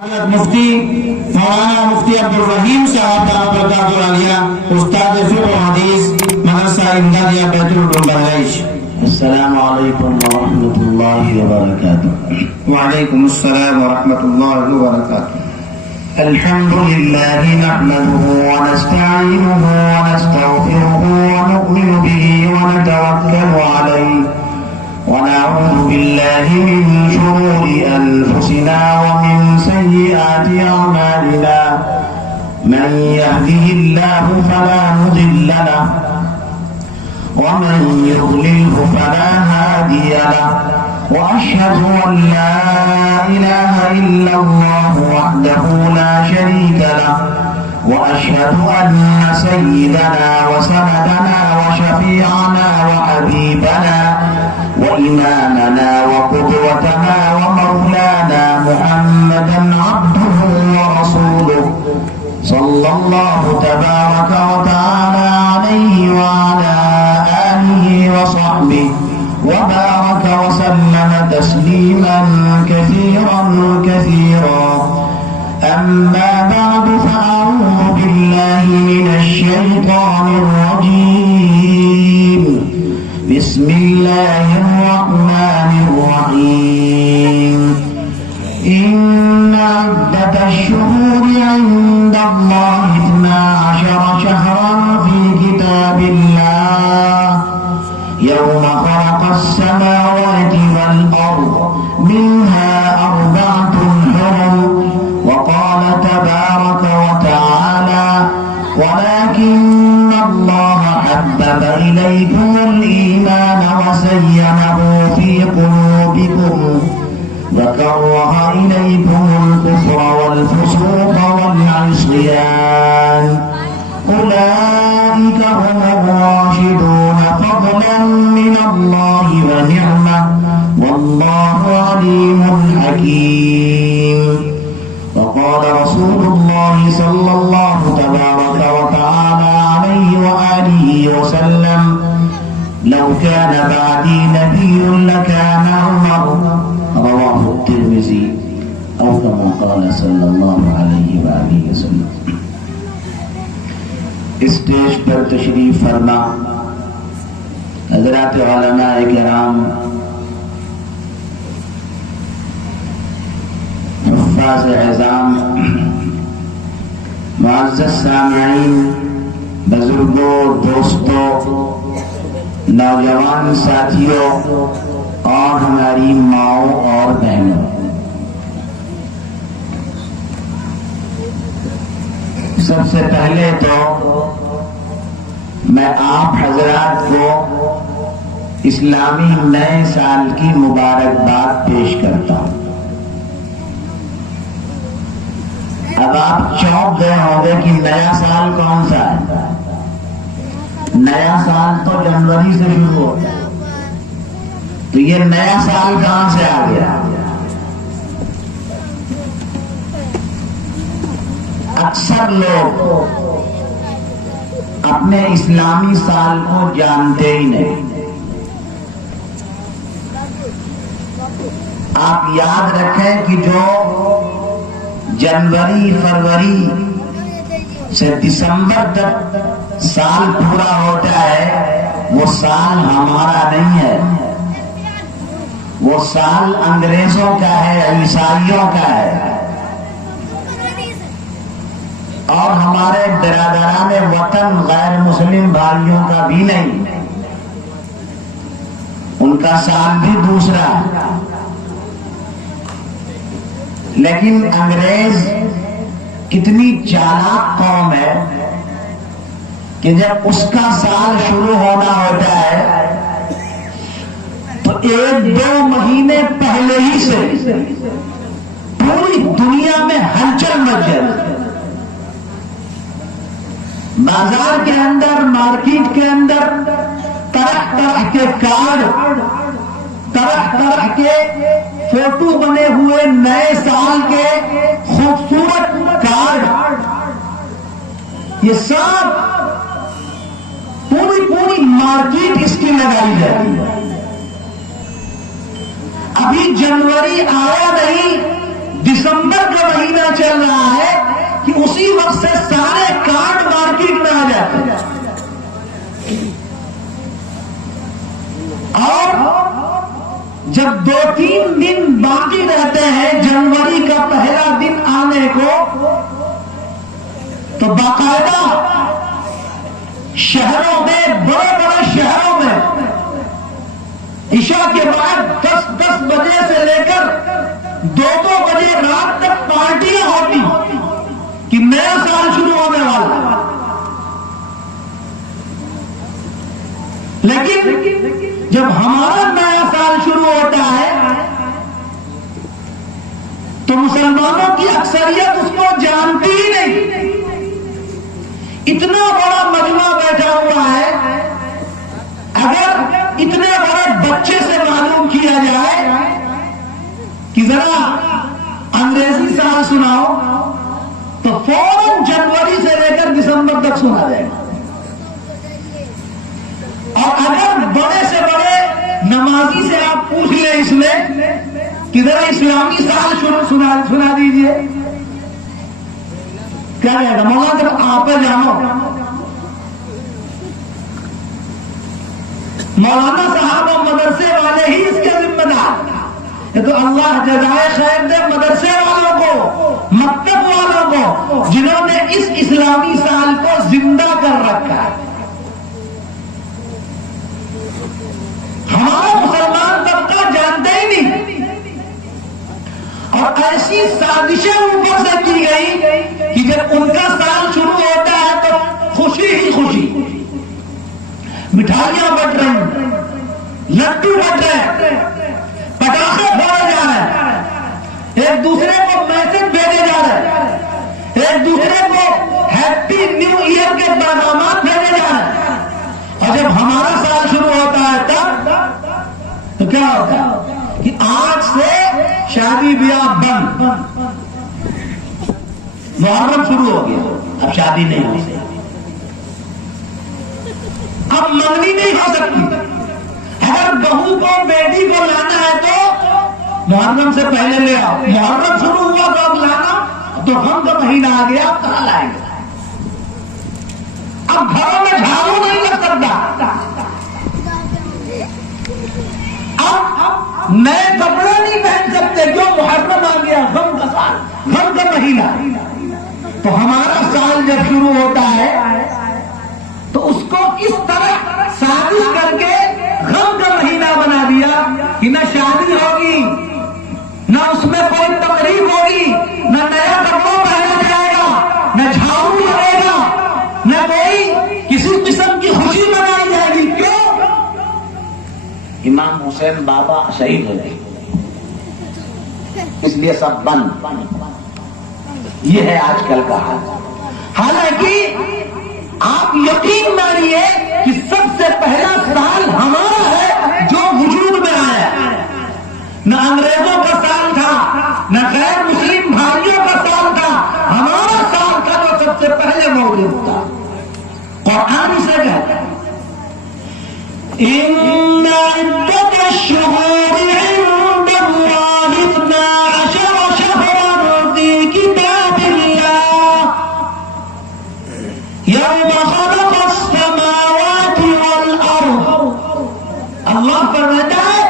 حضرت مفتی مولانا مفتی عبدالرحیم صاحب برکاتہ العالیہ استاد فقہ و حدیث مدرسہ امدادیہ بیت البلائش۔ السلام علیکم ورحمۃ اللہ وبرکاتہ۔ وعلیکم السلام ورحمۃ اللہ وبرکاتہ۔ الحمد للہ نحمده ونستعینه ونستغفره ونؤمن به ونتوکل علیہ ونعوذ بالله من شرور أنفسنا ومن سيئات أعمالنا من يهده الله فلا مضل له ومن يضلله فلا هادي له وأشهد أن لا إله إلا الله وحده لا شريك له وأشهد أن سيدنا وسندنا وشفيعنا وحبيبنا وإمامنا وقدوتنا ومولانا محمدا عبده ورسوله صلى الله تبارك وتعالى عليه وعلى آله وصحبه وبارك وسلم تسليما كثيرا كثيرا أما بعد فأعوذ بالله من الشيطان الرجيم بسم الله الرحمن الرحيم إن عدة الشهور عند الله 12 شهرا في كتاب الله يوم خلق السماوات والأرض منها 4 حرم وقال تبارك وتعالى ولكن الله حبب إليكم الإيمان وزينه في قلوبكم وكره إليكم الكفر والفسوق والعصيان أولئك هم الراشدون فضلا من الله ونعمة والله عليم حكيم وقال رسول الله صلى الله تبارك وتعالى عليه وآله وسلم لو كان بعدي نبي لكان عمر رواه الترمذي أو كما قال صلى الله عليه وآله وسلم۔ اسٹیج پر تشریف فرما حضرات علماء کرام، حفاظ اعظام، معزز سامعین، بزرگوں، دوستوں، نوجوان ساتھیوں اور ہماری ماؤں اور بہنوں، سب سے پہلے تو میں آپ حضرات کو اسلامی نئے سال کی مبارکباد پیش کرتا ہوں۔ اب آپ چونک گئے ہوں گے کہ نیا سال کون سا ہے؟ نیا سال تو جنوری سے شروع ہوتا ہے، تو یہ نیا سال کہاں سے آ گیا؟ اکثر لوگ اپنے اسلامی سال کو جانتے ہی نہیں۔ آپ یاد رکھیں کہ جو جنوری فروری سے دسمبر تک سال پورا ہوتا ہے وہ سال ہمارا نہیں ہے، وہ سال انگریزوں کا ہے، عیسائیوں کا ہے، اور ہمارے برادران وطن غیر مسلم بھائیوں کا بھی نہیں، ان کا سال بھی دوسرا ہے۔ لیکن انگریز کتنی چالاک قوم ہے کہ جب اس کا سال شروع ہونا ہوتا ہے تو 1-2 مہینے پہلے ہی سے پوری دنیا میں ہلچل مچ جاتی، بازار کے اندر، مارکیٹ کے اندر طرح طرح کے کارڈ، طرح طرح کے فوٹو بنے ہوئے نئے سال کے خوبصورت کارڈ، یہ سب پوری مارکیٹ اس کی لگائی جاتی ہے۔ ابھی جنوری آیا نہیں، دسمبر کا مہینہ چل رہا ہے کہ اسی وقت سے سارے کارڈ مارکیٹ میں آ جاتے ہیں، اور جب 2-3 دن باقی رہتے ہیں جنوری کا پہلا دن آنے کو، تو باقاعدہ شہروں میں، بڑے بڑے شہروں میں عشاء کے بعد 10 بجے سے لے کر 2 بجے رات تک پارٹیاں ہوتی کہ نیا سال شروع ہونے والا۔ لیکن جب ہمارا نیا سال شروع ہوتا ہے تو مسلمانوں کی اکثریت اس کو جانتی ہی نہیں۔ اتنا بڑا مجمع بیٹھا ہوا ہے، اگر اتنے بڑے بچے سے معلوم کیا جائے کہ ذرا انگریزی سال سناؤ تو فوراً جنوری سے لے کر دسمبر تک سنا جائے گا، اور اگر بڑے سے بڑے نمازی سے آپ پوچھ لیں اس میں کہ ذرا اسلامی سال سنا دیجئے، کیا رہے گا؟ مولانا جب آپ جانو، مولانا صاحب اور مدرسے والے ہی اس کے ذمہ دار۔ یہ تو اللہ جزائے خیر دے مدرسے والوں کو، مکتب والوں کو، جنہوں نے اس اسلامی سال کو زندہ کر رکھا ہے۔ ہمارا مسلمان طبقہ جانتے ہی نہیں، اور ایسی سازشیں اوپر سے کی گئی کہ جب ان کا سال شروع ہوتا ہے تو خوشی ہی خوشی، مٹھائیاں بٹ رہی، لڈو بٹ رہے، پٹاخے پھوڑے جا رہے ہیں، ایک دوسرے کو میسج بھیجے جا رہے ہیں، ایک دوسرے کو ہیپی نیو ایئر کے پیغامات بھیجے جا رہے ہیں، اور جب ہمارا سال شروع ہوتا ہے تب تو کیا ہوتا ہے کہ آج سے شادی بیاہ بند، محرم شروع ہو گیا، اب شادی نہیں ہو سکتی، اب منگنی نہیں ہو سکتی، اگر بہو کو بیٹی کو لانا ہے تو محرم سے پہلے لے آؤ، محرم شروع ہوا تو اب لانا، تو غم کا مہینہ آ گیا، اب کہاں لائیں گے؟ اب گھروں میں جھاڑو نہیں لگ سکتا، اب نئے کپڑے نہیں پہن سکتے، کیوں؟ محرم آ گیا، غم کا سال، غم کا مہینہ۔ تو ہمارا سال جب شروع ہوتا ہے تو اس کو اس طرح سازش کر کے غم کا مہینہ بنا دیا کہ نہ شادی ہوگی، نہ اس میں کوئی تقریب ہوگی، نہ نیا کپڑا پہنا جائے گا، نہ جھاڑو لگے گا، نہ کوئی کسی قسم کی خوشی منائی جائے گی۔ کیوں؟ امام حسین بابا شہید ہو گئے، اس لیے سب بند۔ یہ ہے آج کل کا حال۔ حالانکہ آپ یقین مانیے کہ سب سے پہلا سال ہمارا ہے جو وجود میں آیا، نہ انگریزوں کا سال تھا، نہ غیر مسلم بھائیوں کا سال تھا، ہمارا سال تھا جو سب سے پہلے موجود تھا۔ قرآن سے کہتا ہے ان عدت الشہور عند اللہ 12 شہرا فی کتاب اللہ یوم خلق السماوات والارض۔ اللہ فرماتا ہے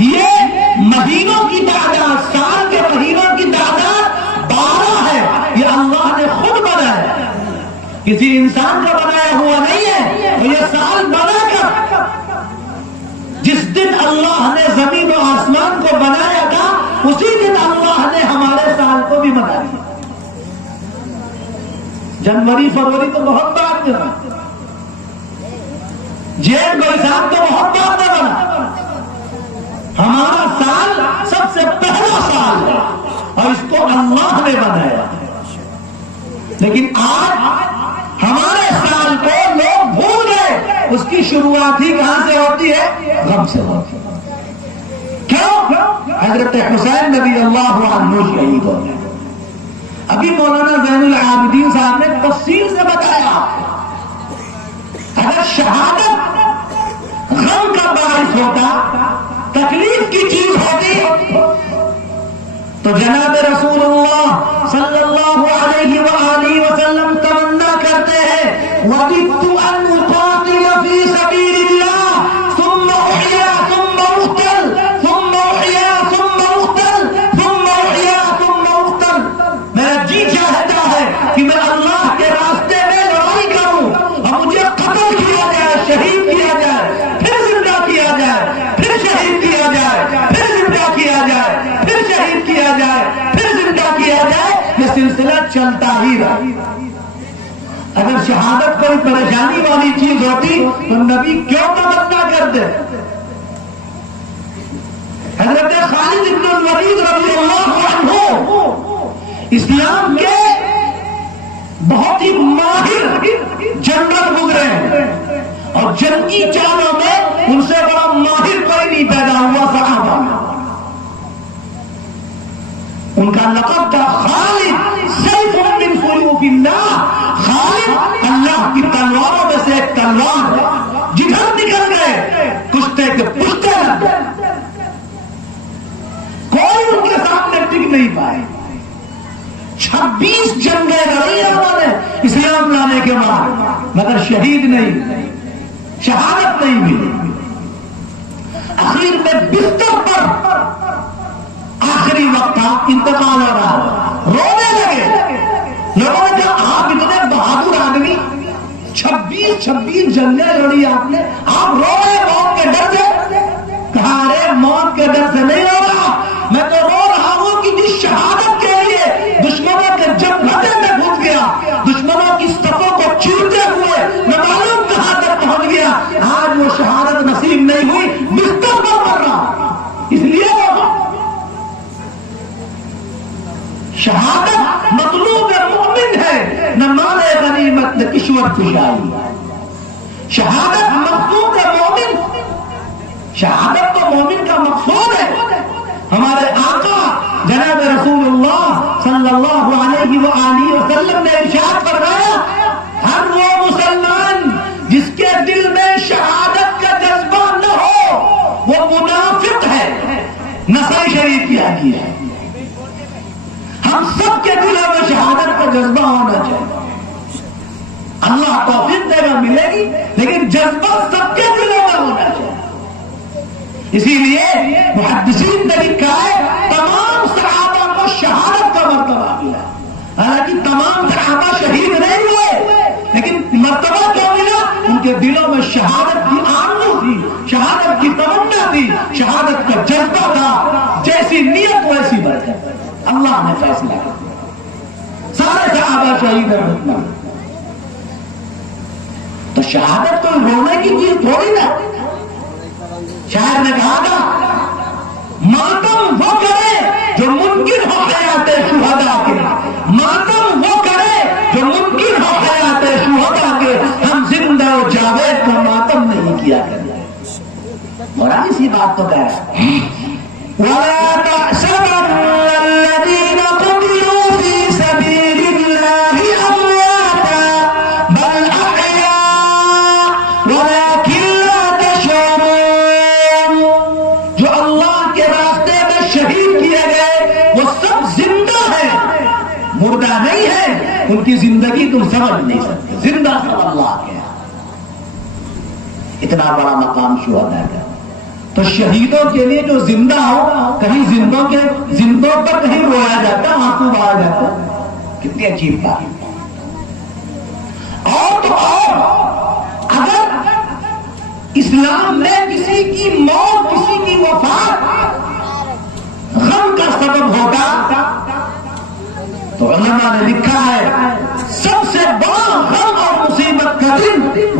یہ مہینوں کی تعداد، سال کے مہینوں کی تعداد 12 ہے، یہ اللہ نے خود بنایا، کسی انسان کا بنایا ہوا نہیں ہے۔ تو یہ سال بنا کر جس دن اللہ نے زمین و آسمان کو بنایا تھا، اسی دن اللہ نے ہمارے سال کو بھی بنا دیا۔ جنوری فروری تو بہت بعد میں بنا، جیٹ بیساکھ تو بہت بعد میں بنا، ہمارا سال سب سے پہلا سال ہے اور اس کو اللہ نے بنایا۔ لیکن آج ہمارے سال کو لوگ بھول گئے، اس کی شروعات ہی کہاں سے ہوتی ہے؟ غم سے ہوتی ہے۔ کیوں؟ حضرت حسین رضی اللہ عنہ شہید ہو گئے۔ ابھی مولانا زین العابدین صاحب نے تفصیل سے بتایا، اگر شہادت غم کا باعث ہوتا، تکلیف کی چیز ہوتی، تو جناب رسول اللہ صلی اللہ علیہ وآلہ وسلم تمنا کرتے ہیں وَدِدْتُ أَنْ أُقَاتِلَ فِي سَبِيلِ اللَّهِ ثُمَّ أُحْيَا ثُمَّ أُقْتَلْ ثُمَّ أُحْيَا ثُمَّ أُقْتَلْ ثُمَّ أُحْيَا ثُمَّ أُقْتَلْ. میرا جی چاہتا ہے کہ میں اللہ کے راستے میں لڑائی کروں اور مجھے قتل کیا جائے، شہید کیا جائے، پھر زندہ کیا جائے، پھر شہید کیا جائے، پھر زندہ کیا جائے، پھر شہید کیا جائے، پھر زندہ کیا جائے. یہ سلسلہ چلتا ہی رہا. اگر شہادت کوئی پریشانی والی چیز ہوتی تو نبی کیوں تمنا کرتے؟ حضرت خالد بن الولید رضی اللہ عنہ اسلام کے بہت ہی ماہر جنرل گزرے ہیں اور جنگی چالوں میں ان سے بڑا ماہر کوئی نہیں پیدا ہوا صحابہ میں. ان کا لقب تھا خالد سیف من سیوف اللہ. خالد اللہ کی تلواروں میں سے ایک تلوار جدھر نکل گئے کشتے کے پشتے لگ گئے، کوئی ان کے سامنے ٹک نہیں پائے. 26 جنگیں لڑی انہوں نے اسلام لانے کے بعد، مگر شہید نہیں، شہادت نہیں ملی. آخر میں بستر پر آخری وقت تھا، انتقال ہو رہا، رونے لگے. لوگوں نے کہا آپ اتنے بہادر آدمی، 26 جنگیں لڑی آپ نے، آپ رو رہے موت کے ڈر سے؟ کہا ارے موت کے ڈر سے نہیں رو رہا، میں تو رو رہا ہوں کہ جس شہادت کے لیے دشمنوں کے جبہے میں گھس گیا، دشمنوں کی صفوں کو چیرتے ہوئے میں معلوم کہاں تک پہنچ گیا، آج وہ شہادت نصیب نہیں ہوئی، بستر پر مر رہا. اس لیے شہادت مطلوب مومن ہے، نہ مال غنیمت نہ کشور کشائی. شہادت مقصود مومن، شہادت تو مومن کا مقصود ہے. ہمارے آقا جناب رسول اللہ صلی اللہ علیہ وآلہ وسلم نے ارشاد فرمایا ہر وہ مسلمان جس کے دل میں شہادت کا جذبہ نہ ہو وہ منافق ہے. نسائی شریف کی حدیث ہے. ہم سب کے دلوں میں شہادت کا جذبہ ہونا چاہیے. اللہ توفیق دے گا، ملے گی، لیکن جذبہ سب کے دلوں میں ہونا چاہیے. اسی لیے محدثین نے لکھا ہے تمام صحابہ کو شہادت کا مرتبہ ملا. حالانکہ تمام صحابہ شہید نہیں ہوئے، لیکن مرتبہ کیا ملا؟ ان کے دلوں میں شہادت کی آرزو تھی، شہادت کی تمنا تھی، شہادت کا جذبہ تھا. جیسی نیت ویسی برکت. اللہ نے فیصلہ کیا، سارے صحابہ شہید ہیں. تو شہادت کوئی رونے کی چیز تھوڑی نا. شاعر نے کہا تھا ماتم وہ کرے جو ممکن ہو حیات شہداء کے، ماتم وہ کرے جو ممکن ہو حیات شہداء کے، ہم زندہ و جاوید کا ماتم نہیں کیا کرتے. اور اسی بات تو کہہ رہا ہے وَلَا تَحْسَبَنَّ الَّذِينَ قُتِلُوا فِي سَبِيلِ اللَّهِ أَمْوَاتًا بَلْ أَحْيَاءٌ وَلَكِنْ لَا تَشْعُرُونَ. جو اللہ کے راستے میں شہید کیے گئے وہ سب زندہ ہیں، مردہ نہیں ہے. ان کی زندگی تم سمجھ نہیں سکتے. زندہ سب اللہ کے. اتنا بڑا مقام شہداء کا. تو شہیدوں کے لیے جو زندہ ہو، کہیں زندوں پر کہیں رویا جاتا، آنسو بہا جاتا. کتنی عجیب بات. اور تو اور اگر اسلام میں کسی کی موت، کسی کی وفات غم کا سبب ہوگا تو علماء نے لکھا ہے سب سے بڑا غم اور مصیبت کا دن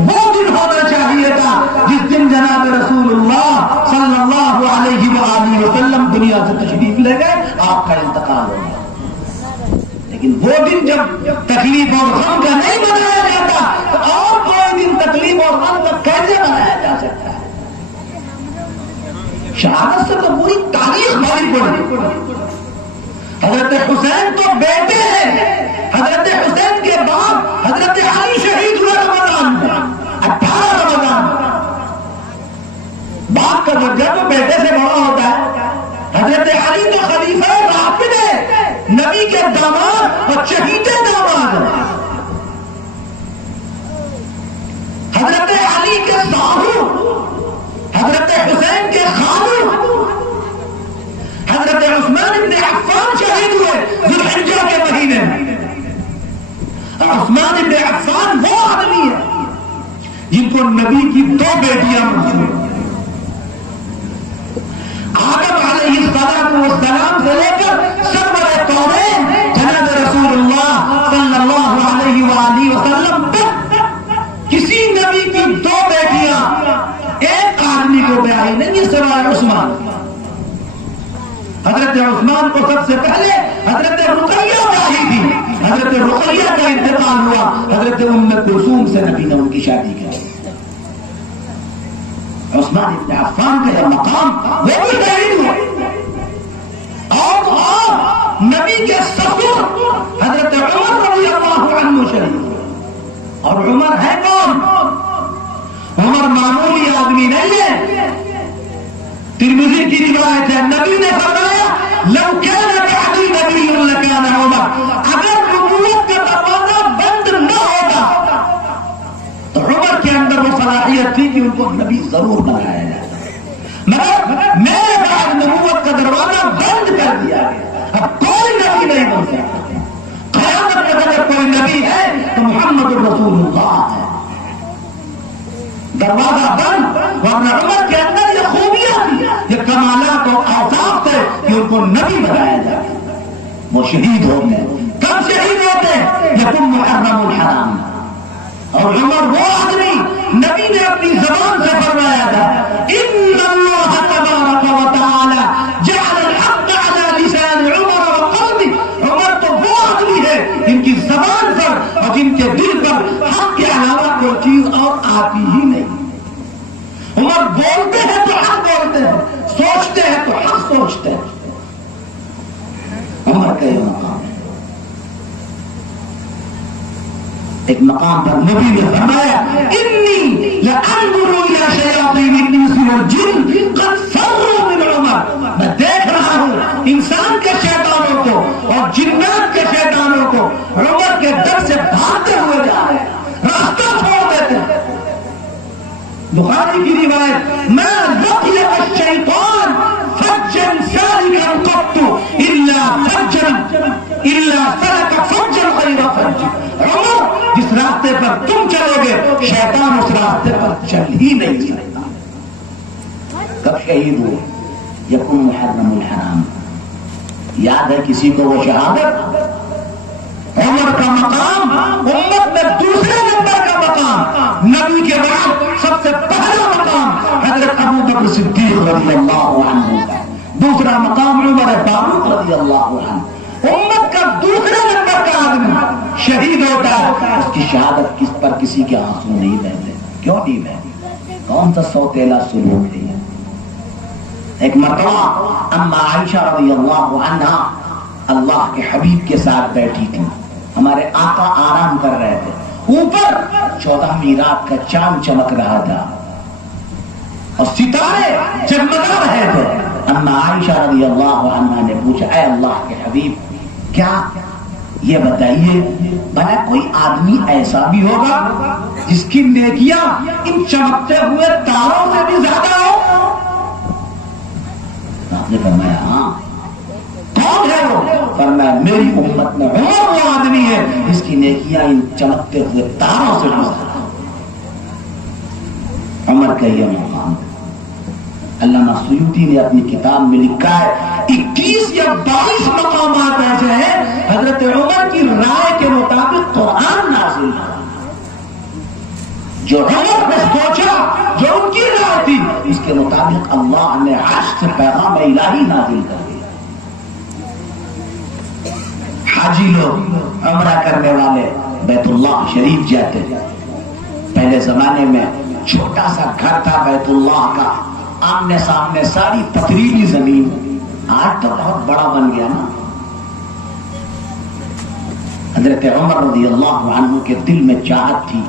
وہ دن ہونا چاہیے تھا جس دن جناب رسول اللہ صلی اللہ علیہ وآلہ وسلم دنیا سے تشریف لے گئے، آپ کا انتقال ہو گیا. لیکن وہ دن جب تکلیف اور غم کا نہیں منایا جاتا تو اور کوئی دن تکلیف اور غم کا کیسے منایا جا سکتا ہے؟ شہادت سے تو پوری تاریخ بھاری پڑی. حضرت حسین تو بیٹے ہیں، حضرت حسین کے بعد حضرت علی شہید ہوئے رمضان میں، 18 رمضان. باپ کا درجہ تو بیٹے سے بڑا ہوتا ہے. حضرت علی کا خلیفہ راشد ہے، نبی کے داماد اور چہیتے داماد ہیں۔ حضرت علی کے ساہو، حضرت حسین کے خالو، حضرت عثمان بن عفان شہید ہوئے ذی الحجہ کے مہینے میں۔ عثمان بن عفان وہ آدمی ہے جن کو نبی کی 2 بیٹیاں منظور، آدم علیہ السلام سے لے کر سرور کونین جناب رسول اللہ صلی اللہ علیہ وآلہ وسلم تک کسی نبی کی 2 بیٹیاں ایک آدمی کو بیاہی نہیں سوائے عثمان۔ حضرت عثمان کو سب سے پہلے حضرت رقیہ بیاہی تھی، حضرت رقیہ کا انتقال ہوا، حضرت ام کلثوم سے نبی نے ان کی شادی کی۔ عثمان بن عفان کا مقام وہ بھی شہید ہوئے، اور نبی کے سفر حضرت عمر رضی اللہ عنہ شہید ہوئے۔ اور عمر ہے کون؟ عمر معمولی آدمی نہیں ہے۔ ترمذی کی روایت ہے، نبی نے فرمایا لو كان بعدي نبي لكان عمر، اگر نبوت کا دروازہ بند نہ ہوتا تو عمر کے اندر وہ صلاحیت تھی کہ ان کو نبی ضرور بنایا جاتا، مگر میرے بعد نبوت کا دروازہ بند کر دیا گیا، اب کوئی نبی نہیں بن سکتا۔ قیامت میں اگر کوئی نبی ہے تو محمد رسول اللہ ہے۔ دروازہ بند، ورنہ عمر کے اندر یہ خوبیاں تھی، یہ کمالات و اوصاف تھے کہ ان کو نبی بنایا جاتا۔ وہ شہید ہو گئے۔ کب شہید ہوتے؟ یکم محرم الحرام۔ اور عمر وہ آدمی نبی نے اپنی زبان سے فرمایا تھا، ان اللہ تبارک و تعالی جعل الحق علی لسان عمر وقلبه۔ عمر تو وہ آدمی ہے جن کی زبان پر اور جن کے دل پر حق کے علاوہ کوئی چیز اور آتی ہی نہیں۔ عمر بولتے ہیں تو حق بولتے ہیں، سوچتے ہیں تو حق سوچتے ہیں۔ عمر کا یہ مقام ہے۔ ایک مقام پر نبی نے فرمایا انی لانظر الى شیاطین الانس والجن قد فروا من عمر، میں دیکھ رہا ہوں انسان کے شیطانوں کو اور جنات کے شیطانوں کو عمر کے در سے بھاگتے ہوئے جا رہے ہیں، راستہ چھوڑ دیتے ہیں۔ بخاری کی روایت، ما لقي الشیطان فجا سالكا قط الا سلك فجا غير فج۔ عمر جس راستے پر تم چلو گے شیطان اس راستے پر چل ہی نہیں سکتا۔ کب شہید ہوئے؟ یکم محرم الحرام۔ یاد ہے کسی کو وہ شہادت؟ عمر کا مقام امت میں دوسرے نمبر کا مقام، نبی کے بعد سب سے پہلا مقام حضرت ابو بکر صدیق رضی اللہ عنہ کا، دوسرا مقام عمر فاروق رضی اللہ عنہ۔ امت کا دوسرے نمبر کا آدمی شہید ہوتا ہے، اس کی شہادت کس پر کسی کے آنسو نہیں بہتے۔ کیوں نہیں بہتے؟ کون سا سوتیلا سلوک نہیں ہے؟ ایک مرتبہ اما عائشہ رضی اللہ عنہا اللہ کے حبیب کے ساتھ بیٹھی تھی، ہمارے آقا آرام کر رہے تھے، اوپر 14ویں رات کا چاند چمک رہا تھا اور ستارے جگمگا رہے تھے۔ اما عائشہ رضی اللہ عنہا نے پوچھا، اے اللہ کے حبیب، کیا یہ بتائیے بھلا کوئی آدمی ایسا بھی ہوگا جس کی نیکیاں ان چمکتے ہوئے تاروں سے بھی زیادہ ہو؟ آپ نے فرمایا ہاں۔ کون ہے وہ؟ فرمایا میری امت میں عمر وہ آدمی ہے جس کی نیکیاں ان چمکتے ہوئے تاروں سے بھی زیادہ ہو۔ عمر کا یہ مقام علامہ سیوطی نے اپنی کتاب میں لکھا ہے 21 یا 22 مقامات ایسے ہیں حضرت عمر کی رائے کے مطابق قرآن نازل ہوا۔ جو عمر نے سوچا، جو ان کی رائے تھی، اس کے مطابق اللہ نے عرش سے پیغام الہی نازل کر دیا۔ حاجی لوگ عمرہ کرنے والے بیت اللہ شریف جاتے تھے۔ پہلے زمانے میں چھوٹا سا گھر تھا بیت اللہ کا، آمنے سامنے ساری پتھریلی زمین، آج تو بہت بڑا بن گیا نا۔ حضرت عمر رضی اللہ عنہ کے دل میں چاہت تھی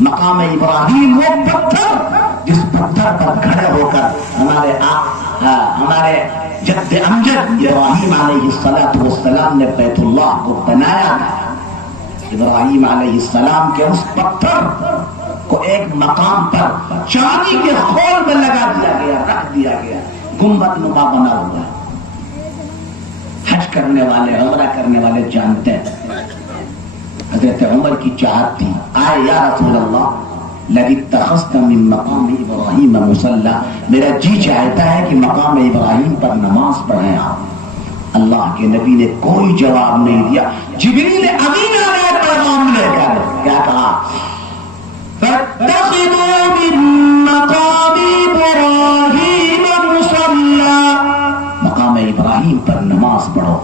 مقام ابراہیم، وہ پتھر جس پتھر پر کھڑے ہو کر ہمارے جد امجد ابراہیم علیہ السلام نے بیت اللہ کو بنایا تھا. ابراہیم علیہ السلام کے اس پتھر کو ایک مقام پر چاندی کے خول میں لگا دیا گیا, رکھ دیا گیا, گنبد نما بنا ہوا. حج کرنے والے, عمرہ کرنے والے جانتے ہیں حضرت عمر کی چاہت تھی, آئے یا رسول اللہ لَقَدِ اتَّخَذْتَ مِن مَقَامِ إِبْرَاهِيمَ مُصَلًّى, میرا جی چاہتا ہے کہ مقام ابراہیم پر نماز پڑھیں آپ. اللہ کے نبی نے کوئی جواب نہیں دیا. جبریل امین آیا پیغام لے کر, کیا کہا؟ فَاتَّخِذُوا مِن مَقَامِ إِبْرَاهِيمَ مُصَلًّى, مقام ابراہیم پر نماز پڑھو.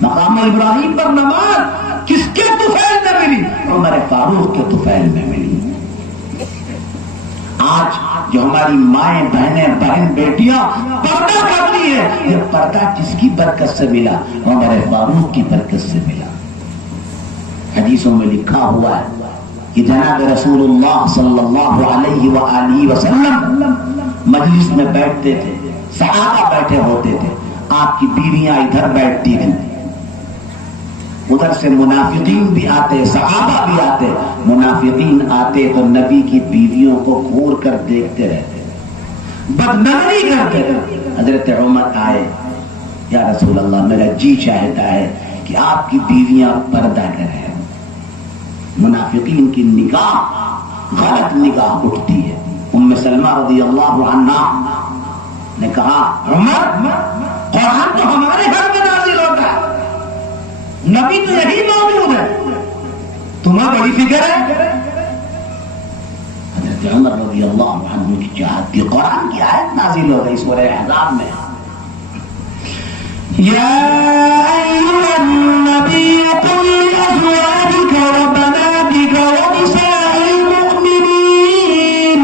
مقام ابراہیم پر نماز کس کے طفیل میں ملی؟ عمر فاروق کے طفیل میں ملی. آج جو ہماری مائیں, بہنیں, بہن بیٹیاں پردہ کرتی ہیں, یہ پردہ کس کی برکت سے ملا؟ عمر فاروق کی برکت سے ملا. حدیثوں میں لکھا ہوا ہے کہ جناب رسول اللہ صلی اللہ علیہ وآلہ وسلم مجلس میں بیٹھتے تھے, صحابہ بیٹھے ہوتے تھے, آپ کی بیویاں ادھر بیٹھتی تھیں, ادھر سے منافقین بھی آتے, صحابہ بھی آتے. منافقین آتے تو نبی کی بیویوں کو گھور کر دیکھتے رہتے, بدنظری کرتے. حضرت عمر آئے, یا رسول اللہ میرا جی چاہتا ہے کہ آپ کی بیویاں پردہ کریں. منافقین کی نگاہ غلط نگاہ اٹھتی ہے. ام سلمہ رضی اللہ عنہا نے کہا, عمر قرآن تو ہمارے گھر میں نازل ہوتا ہے, نبی تو یہی موجود ہے, تمہیں بڑی فکر ہے. حضرت عمر رضی اللہ عنہ کی چاہت کی قرآن کی آیت نازل ہو گئی سورہ احزاب میں, یا ایھا النبی قل لازواجک وبناتک ونساء المؤمنین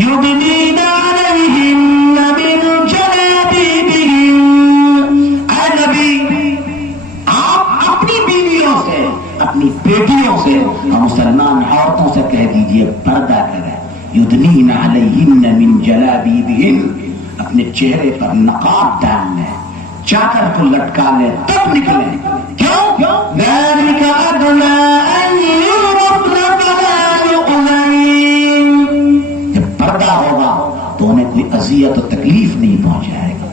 یدنین علیہن من جلابیبہن. اے نبی, آپ اپنی بیویوں سے, اپنی بیٹیوں سے, مسلمان عورتوں سے کہہ دیجئے پردہ کریں. یدنین علیہن من جلابیبہن, اپنے چہرے پر نقاب ڈال لیں, چادر کو لٹکا لیں, تب نکلیں. کیوں؟ ذَلِكَ أَدْنَىٰ أَن يُعْرَفْنَ فَلَا يُؤْذَيْنَ, جب پردہ ہوگا تو انہیں کوئی اذیت و تکلیف نہیں پہنچائے گا.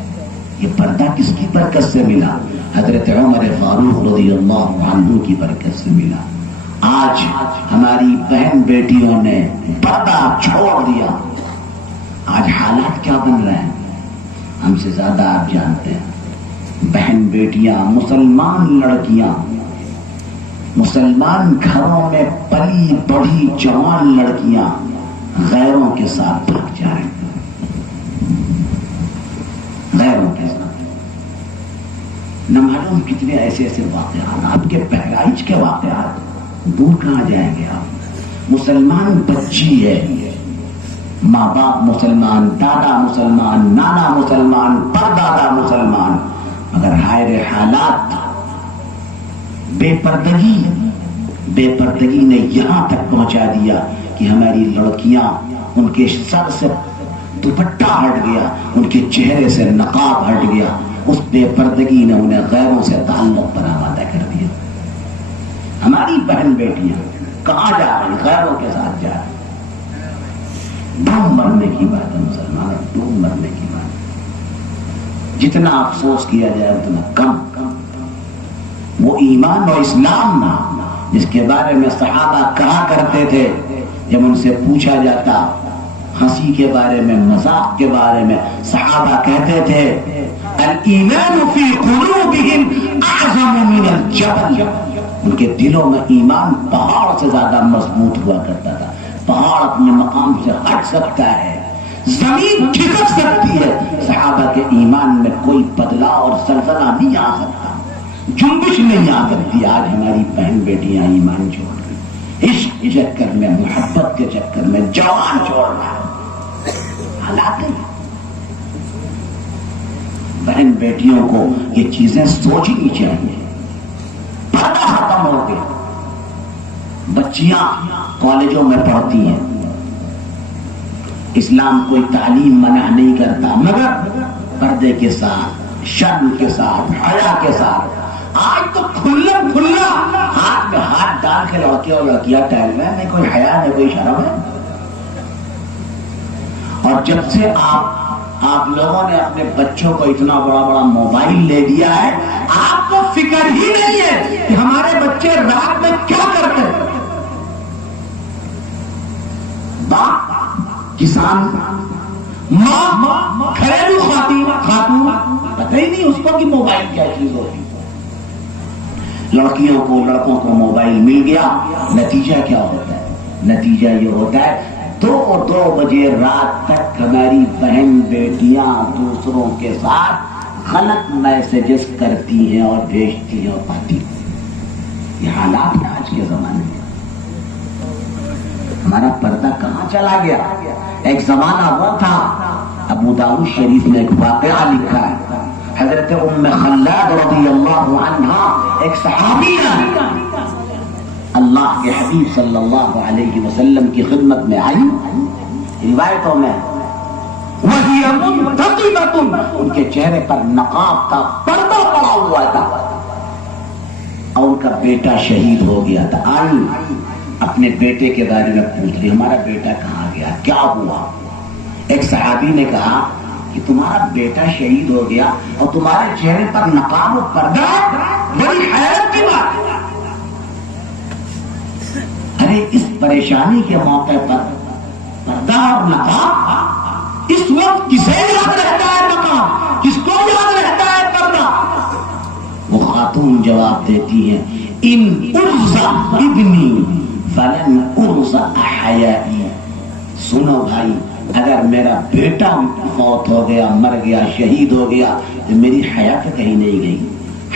یہ پردہ کس کی برکت سے ملا؟ حضرت عمر فاروق رضی اللہ عنہ کی برکت سے ملا. آج ہماری بہن بیٹیوں نے پردہ چھوڑ دیا. آج حالات کیا بن رہے ہیں ہم سے زیادہ آپ جانتے ہیں. بہن بیٹیاں, مسلمان لڑکیاں, مسلمان گھروں میں پلی بڑھی جوان لڑکیاں غیروں کے ساتھ بھاگ جا رہی ہیں, غیروں کے ساتھ. نہ معلوم کتنے ایسے ایسے واقعات, آپ کے بہرائچ کے واقعات, دور کہاں جائیں گے آپ. مسلمان بچی ہے, ماں باپ مسلمان, دادا مسلمان, نانا مسلمان, پردادا مسلمان, مگر ہائے حالات بے پردگی نے یہاں تک پہنچا دیا کہ ہماری لڑکیاں, ان کے سر سے دوپٹہ ہٹ گیا, ان کے چہرے سے نقاب ہٹ گیا. اس بے پردگی نے انہیں غیروں سے تعلق پر آمادہ کر دیا. ہماری بہن بیٹیاں کہاں جا رہی؟ غیروں کے ساتھ جا رہی. ڈوب مرنے کی بات ہے مسلمان, ڈوب مرنے کی بات. جتنا افسوس کیا جائے اتنا کم. وہ ایمان اور اسلام جس کے بارے میں صحابہ کہا کرتے تھے, جب ان سے پوچھا جاتا ہنسی کے بارے میں, مذاق کے بارے میں, صحابہ کہتے تھے الایمان فی قلوبہم اعظم من الجبل. ان کے دلوں میں ایمان پہاڑ سے زیادہ مضبوط ہوا کرتا تھا. پہاڑ اپنے مقام سے ہٹ سکتا ہے, زمین کھسک سکتی ہے, صحابہ کے ایمان میں کوئی بدلاؤ اور زلزلہ نہیں آ سکتا, جنبش نہیں آ سکتی. آج ہماری بہن بیٹیاں ایمان چھوڑ رہی, عشق کے چکر میں, محبت کے چکر میں جوان چھوڑ رہا ہے. حالات بہن بیٹیوں کو یہ چیزیں سوچنی چاہیے. پردہ ختم ہو گیا. بچیاں کالجوں میں پڑھتی ہیں, اسلام کوئی تعلیم منع نہیں کرتا, مگر پردے کے ساتھ شرم کے ساتھ، حیا کے ساتھ. آج تو کھلا کھلا ہاتھ میں ہاتھ ڈال کے لڑکے اور لڑکیاں ٹہل رہے ہیں. کوئی حیا ہے، کوئی شرم ہے؟ اور جب سے آپ لوگوں نے اپنے بچوں کو اتنا بڑا بڑا موبائل لے دیا ہے، آپ کو فکر ہی نہیں ہے کہ ہمارے بچے رات میں کیا کرتے ہیں. باپ کسان، ماں گھریلو خاتون، پتہ ہی نہیں اس کو کہ موبائل کیا چیز ہوتی. لڑکیوں کو لڑکوں کو موبائل مل گیا، نتیجہ کیا ہوتا ہے؟ نتیجہ یہ ہوتا ہے 2 بجے رات تک ہماری بہن بیٹیاں دوسروں کے ساتھ غلط میسجز کرتی ہیں اور بھیجتی ہیں اور پاتی ہیں. یہ حالات ہیں آج کے زمانے میں. ہمارا پردہ کہاں چلا گیا؟ ایک زمانہ وہ تھا. ابو داؤد شریف نے ایک واقعہ لکھا ہے. حضرت ام خلاد رضی اللہ عنہا ایک صحابیہ اللہ کے حبیب صلی اللہ علیہ وسلم کی خدمت میں آئی. روایتوں میں وہی ان کے چہرے پر نقاب تھا، پردہ پڑا ہوا تھا، اور ان کا بیٹا شہید ہو گیا تھا. آئی اپنے بیٹے کے بارے میں پوچھ رہی، ہمارا بیٹا کہاں گیا، کیا ہوا؟ ایک صحابی نے کہا کہ تمہارا بیٹا شہید ہو گیا اور تمہارے چہرے پر نقاب و پردہ، بڑی حیرت کی بات ہے. ارے اس پریشانی کے موقع پر پردہ اور نقاب، اس وقت کسے یاد رہتا ہے نقاب؟ کس کو یاد رہتا ہے پردہ؟ وہ خاتون جواب دیتی ہے ان ارز ابنی فلن ارز احیائی. سنو بھائی، اگر میرا بیٹا موت ہو گیا، مر گیا، شہید ہو گیا، تو میری حیا تو کہیں نہیں گئی.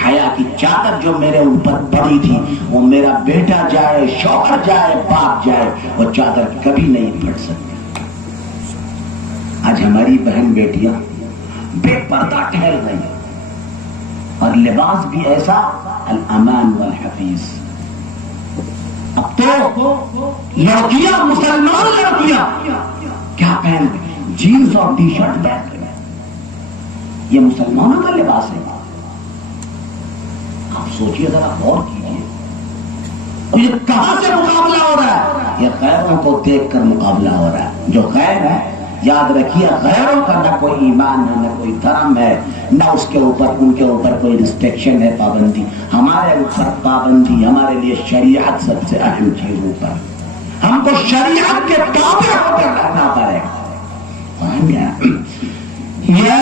حیا کی چادر جو میرے اوپر پڑی تھی، وہ میرا بیٹا جائے، شوہر جائے، باپ جائے، وہ چادر کبھی نہیں پھٹ سکتی. آج ہماری بہن بیٹیاں بے پردہ ٹہل رہی ہیں، اور لباس بھی ایسا الامان والحفیظ. اب تو لڑکیاں، مسلمان لڑکیاں کیا پہن گئی؟ جینس اور ٹی شرٹ پہن گئی. یہ مسلمانوں کا لباس ہے. آپ سوچیے ذرا، غور کیجیے، یہ کہاں سے مقابلہ ہو رہا ہے؟ یہ غیروں کو دیکھ کر مقابلہ ہو رہا ہے. جو غیر ہے، یاد رکھیے، غیروں کا نہ کوئی ایمان ہے، نہ کوئی دھرم ہے، نہ اس کے اوپر ان کے اوپر کوئی ریسٹرکشن ہے، پابندی. ہمارے اوپر پابندی، ہمارے لیے شریعت سب سے اہم چیز اوپر. ہم کو شریعت کے تابع ہو کر رہنا پڑے گا. یا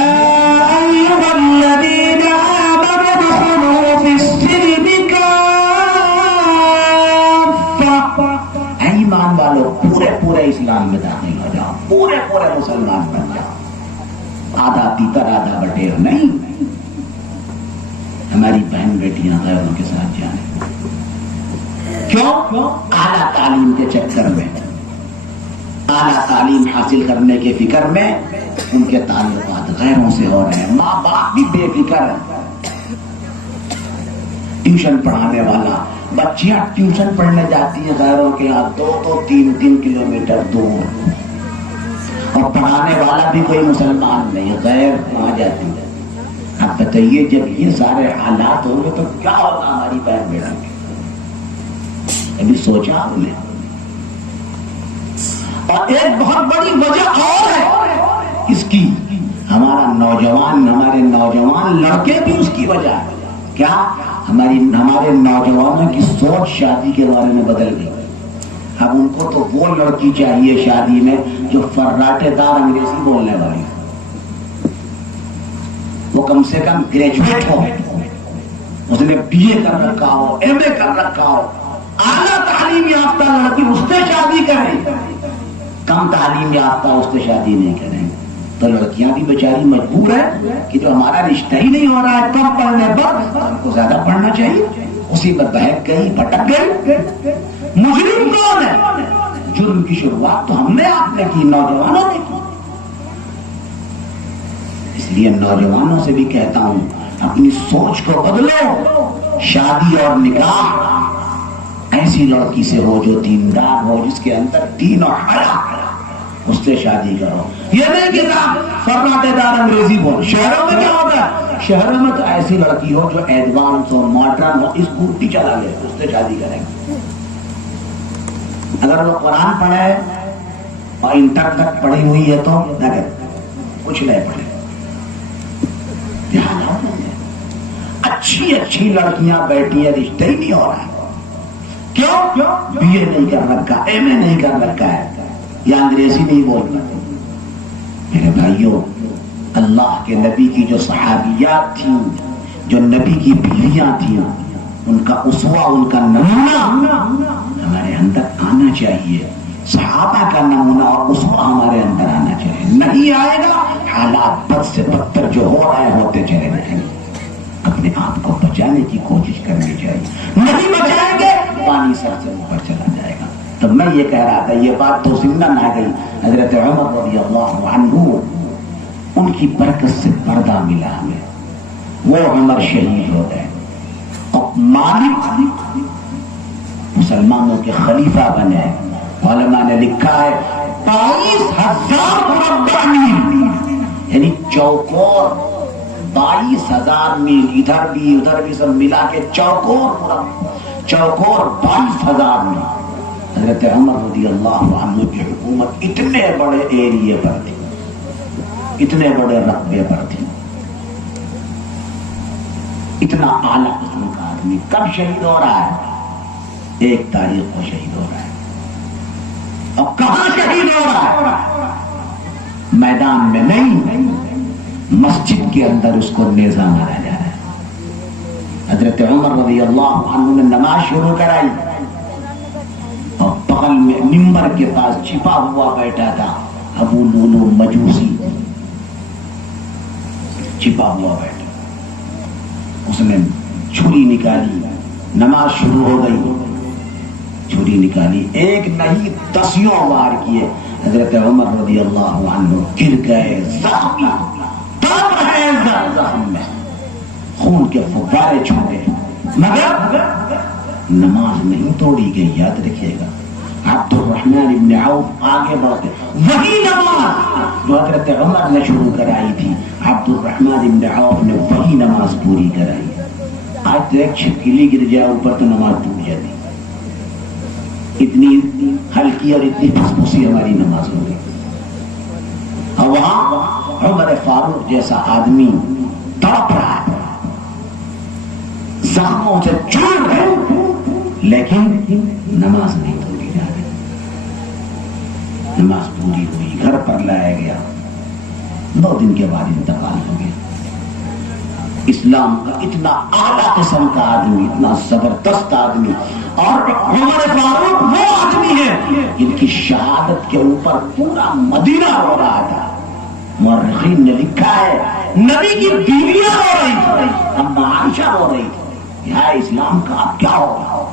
ایھا الذین آمنوا ادخلوا فی السلم کافہ. ایمان والو، پورے اسلام میں داخل ہو جاؤ، پورے مسلمان بن جاؤ. آدھا تیتر آدھا بٹیر نہیں. ہماری بہن بیٹیاں غیروں کے ساتھ جانے کیوں؟ اعلیٰ تعلیم کے چکر میں، اعلیٰ تعلیم حاصل کرنے کے فکر میں ان کے تعلقات غیروں سے ہو رہے ہیں. ماں باپ بھی بے فکر ہے. ٹیوشن پڑھانے والا، بچیاں ٹیوشن پڑھنے جاتی ہیں غیروں کے یہاں 2-3 کلومیٹر دور، اور پڑھانے والا بھی کوئی مسلمان نہیں، غیر وہاں جاتی ہے. اب بتائیے، جب یہ سارے حالات ہوں گے تو کیا ہوگا ہماری بہن بیٹا کی؟ ابھی سوچا آپ نے؟ اور ایک بہت بڑی وجہ اور ہے اس کی، ہمارے نوجوان لڑکے بھی اس کی وجہ ہے. کیا؟ ہمارے نوجوانوں کی سوچ شادی کے بارے میں بدل گئی. اب ان کو تو وہ لڑکی چاہیے شادی میں جو فراٹے دار انگریزی بولنے والی ہو، وہ کم سے کم گریجویٹ ہو، اس نے BA کر رکھا ہو، MA کر رکھا ہو. اعلیٰ تعلیم یافتہ لڑکی اس سے شادی کریں، کم تعلیم یافتہ اس سے شادی نہیں کریں. تو لڑکیاں بھی بیچاری مجبور ہے کہ جو ہمارا رشتہ ہی نہیں ہو رہا ہے کم پڑھنے پر، ہم کو زیادہ پڑھنا چاہیے. اسی پر بہک گئی، بھٹک گئی. مجرم کون ہے؟ جرم کی شروعات تو ہم نے، آپ نے کی، نوجوانوں نے کی. اس لیے نوجوانوں سے بھی کہتا ہوں، اپنی سوچ کو بدلو. شادی اور نکاح ایسی لڑکی سے ہو جو دیندار ہو، جس کے اندر دین اور حیا. اس سے شادی کرو. یہ نہیں کہ صاحب فرماتے دار انگریزی بول. شہروں میں کیا ہوتا ہے؟ شہروں میں تو ایسی لڑکی ہو جو ایڈوانس ہو, ماڈرن ہو, اسکوٹی چلا لے, اس سے شادی کریں گے. اگر وہ قرآن پڑھے اور انٹر تک پڑھی ہوئی ہے تو کچھ نہیں پڑھے. اچھی اچھی لڑکیاں بیٹھی ہیں, رشتے ہی نہیں ہو رہا ہے. کیوں؟ بی اے نہیں کر رکھا, ایم اے نہیں کر رکھا ہے, یا انگریزی نہیں بول پاتے. میرے بھائیوں, اللہ کے نبی کی جو صحابیات تھیں, جو نبی کی بیویاں تھیں, ان کا اسوہ, ان کا نمونہ ہمارے اندر آنا چاہیے. صحابہ کا نمونہ اور اسوہ ہمارے اندر آنا چاہیے. نہیں آئے گا, حالات بد سے بدتر جو ہو رہے ہوتے چلے جائیں گے. اپنے آپ کو بچانے کی کوشش کرنی چاہیے. نہیں بچائیں گے, پانی سر سے اوپر چلا جائے گا. تو میں یہ کہہ رہا تھا, یہ بات تو ضمن آ گئی. حضرت عمر رضی اللہ عنہ, ان کی برکت سے پردہ ملا ہمیں. وہ عمر شہید ہو گئے اور مالک مسلمانوں کے خلیفہ بنے. علماء نے لکھا ہے 22,000 مربع میل, یعنی چوکور 22,000 میل, ادھر بھی ادھر بھی سب ملا کے چوکور 22,000 میل. حضرت عمر رضی اللہ عنہ کی حکومت اتنے بڑے ایریے پر تھی, اتنے بڑے رقبے پر تھی. اتنا اعلیٰ قسم کا آدمی کب شہید ہو رہا ہے؟ 1 تاریخ کو شہید ہو رہا ہے. اور کہاں شہید ہو رہا ہے؟ میدان میں نہیں, مسجد کے اندر اس کو نیزہ مارا جا رہا ہے. حضرت عمر رضی اللہ عنہ نے نماز شروع کرائی اور بغل میں منبر کے پاس چھپا ہوا بیٹھا تھا ابو لولو مجوسی, چھپا ہوا بیٹھا. اس نے چھری نکالی, نماز شروع ہو گئی, چھری نکالی, ایک نہیں 10 وار کیے. حضرت عمر رضی اللہ عنہ گر گئے, زخمی, تڑپ رہے زخم میں, خون کے فوارے چھوٹے, مگر نماز نہیں توڑی گئی. یاد رکھیے گا, عبد الرحمن ابن عوف آگے بڑھتے, وہی نماز جو حضرت عمر نے شروع کرائی تھی, عبد الرحمن ابن عوف نے وہی نماز پوری کرائی. آج تو ایک چھپکلی گر جائے اوپر تو نماز ٹوٹ جاتی. اتنی ہلکی اور اتنی پھسپھسی ہماری نماز ہو گئی. اور وہاں عمر فاروق جیسا آدمی تڑپ رہا ہے, زخموں سے چور ہے, لیکن نماز نہیں توڑی جا رہی. نماز پوری ہوئی, گھر پر لایا گیا, 2 دن کے بعد انتقال ہو گیا. اسلام کا اتنا اعلیٰ قسم کا آدمی, اتنا زبردست آدمی, اور عمر فاروق وہ آدمی ہے جن کی شہادت کے اوپر پورا مدینہ ہو رہا تھا. مورخین نے لکھا ہے نبی کی بیویاں ہو رہی تھی, اما عائشہ ہو رہی تھی, یہ اسلام کا اب کیا ہوگا.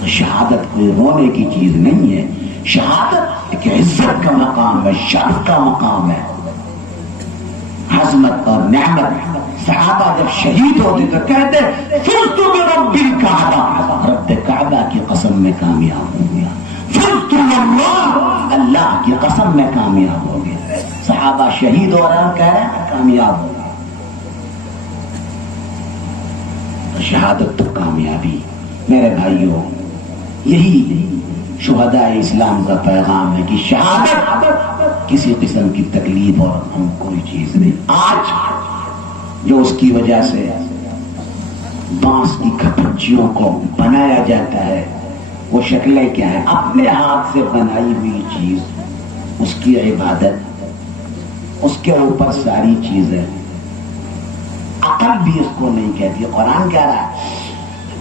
تو شہادت کوئی رونے کی چیز نہیں ہے. شہادت ایک عزت کا مقام ہے, شرف کا مقام ہے, عظمت اور نعمت. صحابہ جب شہید ہوتے تو کہتے فزت برب الکعبہ, رب کعبہ کی قسم میں کامیاب ہو گیا. فزت باللہ, اللہ کی قسم میں کامیاب ہو گیا. صحابہ شہید ہو رہے ہیں, کہہ رہے ہیں کامیاب ہو گیا. تو شہادت تو کامیابی. میرے بھائیوں, یہی شہداء اسلام کا پیغام ہے کہ شہادت کسی قسم کی تکلیف اور ہم کوئی چیز نہیں. آج جو اس کی وجہ سے بانس کی کھپچیوں کو بنایا جاتا ہے, وہ شکلیں کیا ہیں؟ اپنے ہاتھ سے بنائی ہوئی چیز, اس کی عبادت, اس کے اوپر ساری چیزیں. عقل بھی اس کو نہیں کہتی. قرآن کہہ رہا ہے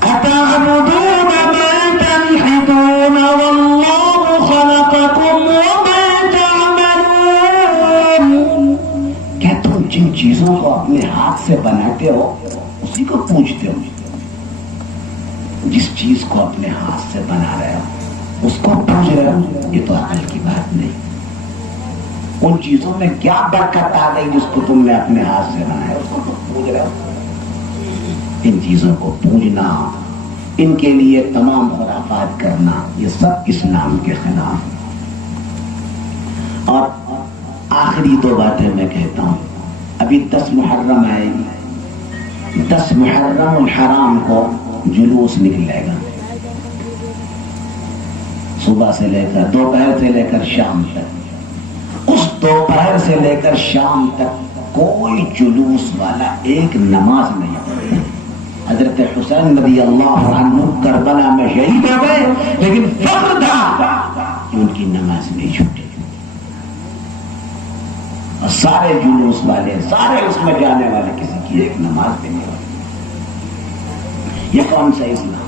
أَتَعْبُدُونَ مَا تَنْحِتُونَ وَاللَّهُ خَلَقَكُمْ وَمَا تَعْمَلُونَ. کیا تم جن چیزوں کو اپنے ہاتھ سے بناتے ہو اسی کو پوجتے ہو؟ جس چیز کو اپنے ہاتھ سے بنا رہے ہو اس کو پوج رہے ہو, یہ تو عقل کی بات نہیں. ان چیزوں میں کیا برکت آ گئی جس کو تم نے اپنے ہاتھ سے بنایا, اس کو تم پوج رہے ہو. ان چیزوں کو پوجنا, ان کے لیے تمام خرافات کرنا، یہ سب اسلام کے خلاف. اور آخری دو باتیں میں کہتا ہوں. ابھی 10 محرم آئے گی. 10 محرم الحرام کو جلوس نکلے گا، صبح سے لے کر دوپہر سے لے کر شام تک. اس دوپہر سے لے کر شام تک کوئی جلوس والا ایک نماز نہیں پڑھے. حضرت حسین رضی اللہ عنہ کربلا میں شہید ہو گئے، لیکن فخر تھا کہ ان کی نماز نہیں چھوٹی. اور سارے جلوس والے، سارے اس میں جانے والے، کسی کی ایک نماز بھی نہیں ہوتی. یہ کون سا اسلام؟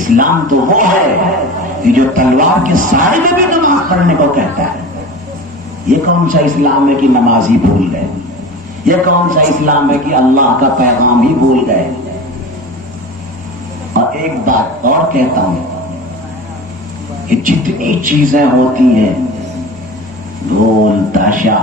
اسلام تو وہ ہے کہ جو تلوار کے سائے میں بھی نماز پڑھنے کو کہتا ہے. یہ کون سا اسلام ہے کہ نماز ہی بھول گئے؟ یہ کون سا اسلام ہے کہ اللہ کا پیغام ہی بھول گئے؟ اور ایک بات اور کہتا ہوں کہ جتنی چیزیں ہوتی ہیں، ڈھول تاشا،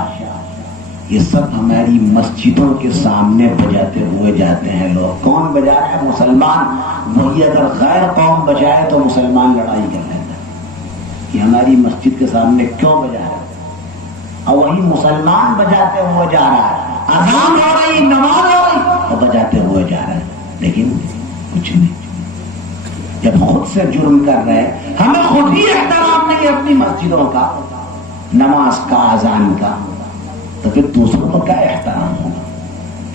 یہ سب ہماری مسجدوں کے سامنے بجاتے ہوئے جاتے ہیں لوگ. کون بجا رہا ہے؟ مسلمان. وہی اگر غیر قوم بجائے تو مسلمان لڑائی کر لیتا ہے کہ ہماری مسجد کے سامنے کیوں بجا رہا ہے. اور وہی مسلمان بجاتے ہوئے جا رہا ہے. اذان ہو رہی، نماز ہو رہی اور بجاتے ہوئے جا رہا ہے. لیکن کچھ نہیں. جب خود سے جرم کر رہے ہیں، ہمیں خود ہی احترام نہیں ہے اپنی مسجدوں کا، نماز کا، اذان کا، تو پھر دوسروں کو کیا احترام ہوگا؟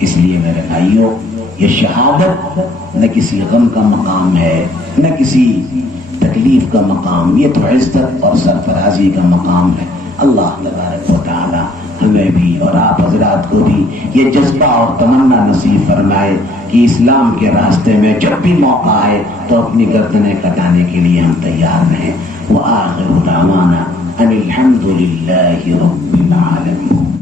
اس لیے میرے بھائیوں، یہ شہادت نہ کسی غم کا مقام ہے، نہ کسی تکلیف کا مقام. یہ تو عزت اور سرفرازی کا مقام ہے. اللہ تبارک و تعالی ہمیں بھی اور آپ حضرات کو بھی یہ جذبہ اور تمنا نصیب فرمائے کہ اسلام کے راستے میں جب بھی موقع آئے تو اپنی گردنیں کٹانے کے لیے ہم تیار رہیں. وآخر دعوانا ان الحمد للہ رب العالمین.